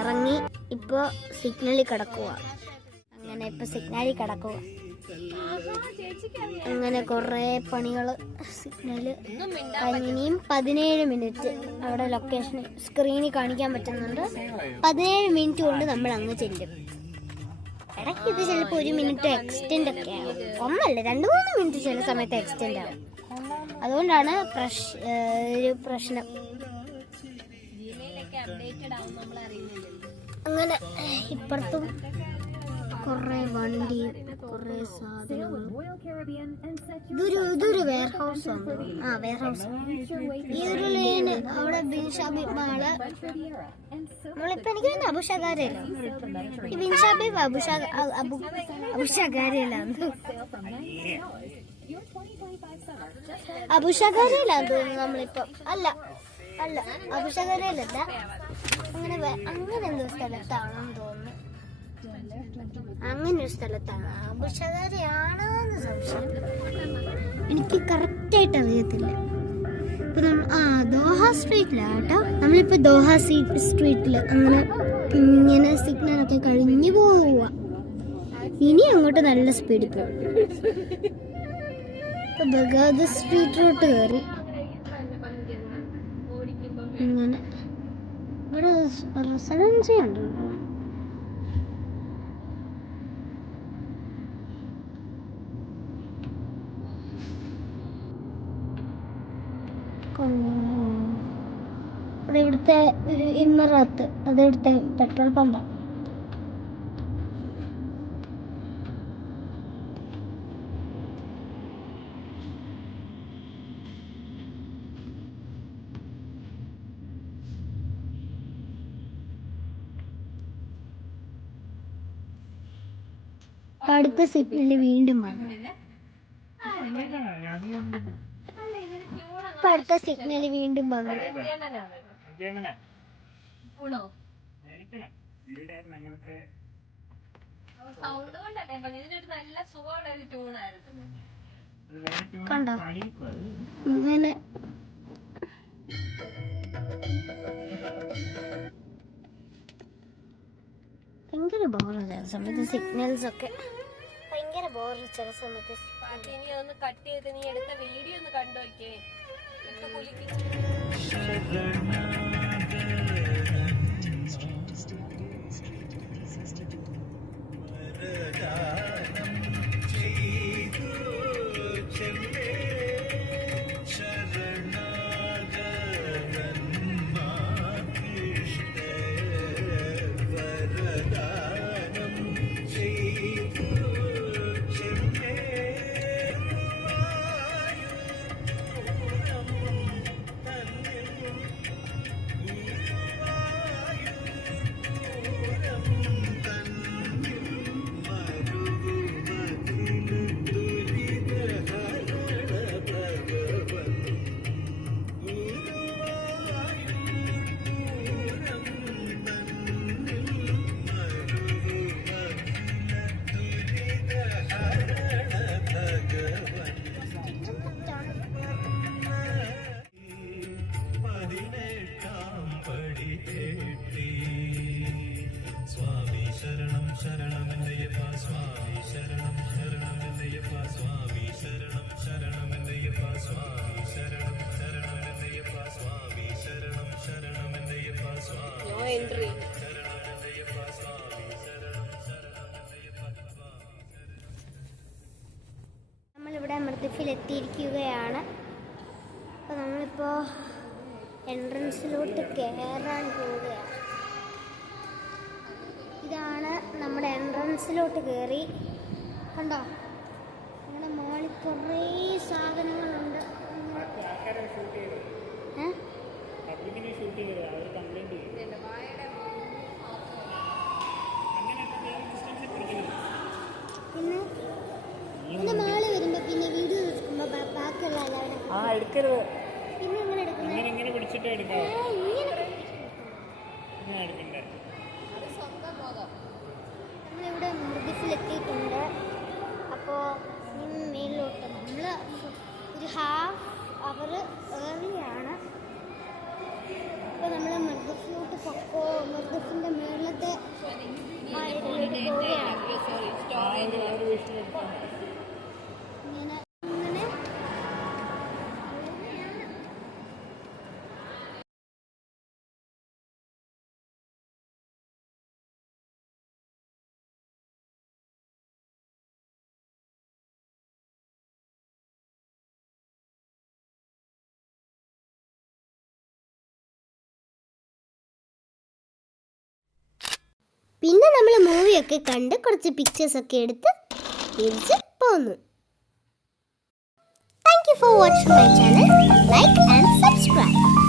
ഇറങ്ങി ഇപ്പോൾ സിഗ്നലിൽ കിടക്കുക. അങ്ങനെ ഇപ്പോൾ സിഗ്നലിൽ കിടക്കുക. അങ്ങനെ കുറേ പണികൾ സിഗ്നല് കഴിഞ്ഞിനിയും 17 മിനിറ്റ് അവിടെ ലൊക്കേഷൻ സ്ക്രീനിൽ കാണിക്കാൻ പറ്റുന്നുണ്ട്. 17 മിനിറ്റ് കൊണ്ട് നമ്മൾ അങ്ങ് ചെല്ലും. ഇടയ്ക്ക് ഇത് ചിലപ്പോൾ 1 മിനിറ്റ് എക്സ്റ്റെൻഡ് ഒക്കെ ആവും. ഒന്നല്ല 2-3 മിനിറ്റ് ചില സമയത്ത് എക്സ്റ്റെൻഡ് ആവും. അതുകൊണ്ടാണ് ഒരു പ്രശ്നം. അങ്ങനെ ഇപ്പുറത്തും കുറേ വണ്ടിയും കുറേ സാധനങ്ങളും. ഇതൊരു വെയർ ഹൗസ് ആണ്. Warehouse. ഈ ഒരു ലൈന് അവിടെ ബിൻഷാബി മാള്. നമ്മളിപ്പോ എനിക്ക് തന്നെ അബുഷാഗാരല്ല. ഈ ബിൻഷാബി അബുഷാഗാരയിലാണ് അബുഷാഗാരയിലാന്ന് തോന്നുന്നു നമ്മളിപ്പോ. അല്ല അബുഷാഗാരയിലല്ല. അങ്ങനെ എന്തോ സ്ഥലത്താണെന്ന് തോന്നുന്നു. അങ്ങനെ ഒരു സ്ഥലത്താണ്. അബുഷാഗാരയാണോന്ന് സംശയം. എനിക്ക് കറക്റ്റായിട്ട് അറിയത്തില്ല. ഇപ്പൊ ദോഹ സ്ട്രീറ്റിലാട്ടോ. നമ്മളിപ്പോ ദോഹ സ്ട്രീറ്റിൽ ഇങ്ങനെ സിഗ്നലൊക്കെ കഴിഞ്ഞു പോവുക. ഇനി അങ്ങോട്ട് നല്ല സ്പീഡിൽ പോകും. ബഗാദ് സ്ട്രീറ്റിലോട്ട് കയറി. ഇങ്ങനെ ഇവിടെ റെസിഡൻസി ഉണ്ട്. ഇവിടുത്തെ ഇമ്മറത്ത് അതെടുത്ത പെട്രോൾ പമ്പാണ്. അടുത്ത സിഗ്നലിൽ വീണ്ടും വന്നു. അടുത്ത സിഗ്നലിൽ വീണ്ടും വന്നു. കണ്ടോ ഇങ്ങനെ ഭയങ്കര ബോറാണ് ചില സമയത്ത്. സിഗ്നൽസ് ഒക്കെ ഭയങ്കര ബോറ് ചില സമയത്ത്. ഇനി ഒന്ന് കട്ട് ചെയ്ത് നീ എടുത്ത വീഡിയോ ഒന്ന് കണ്ടോക്കേ. നമ്മളിവിടെ മൃദുഫിലെത്തിയിരിക്കുകയാണ്. അപ്പോൾ നമ്മളിപ്പോൾ എൻട്രൻസിലോട്ട് കയറാൻ പോവുകയാണ്. ഇതാണ് നമ്മുടെ എൻട്രൻസിലോട്ട് കയറി. കണ്ടോ നമ്മുടെ മോളിൽ കുറേ സാധനങ്ങളുണ്ട്. പിന്നെ മാള് വരുമ്പോ പിന്നെ വീഡിയോ എടുക്കുമ്പോ ബാക്കിയുള്ള എല്ലാവരും പിന്നെ ഇങ്ങനെ നമ്മളിവിടെ മൃദുഫിലെത്തിയിട്ടുണ്ട്. അപ്പോൾ മേലിലോട്ട് നമ്മൾ ഒരു ഹാഫ് അവർ ഏർലിയാണ്. അപ്പോൾ നമ്മൾ മൃദുഫിലോട്ട് പിന്നെ നമ്മൾ മൂവിയൊക്കെ കണ്ട് കുറച്ച് പിക്ചേഴ്സൊക്കെ എടുത്ത് തിരിച്ച് പോന്നു. Thank you for watching my channel. Like and subscribe.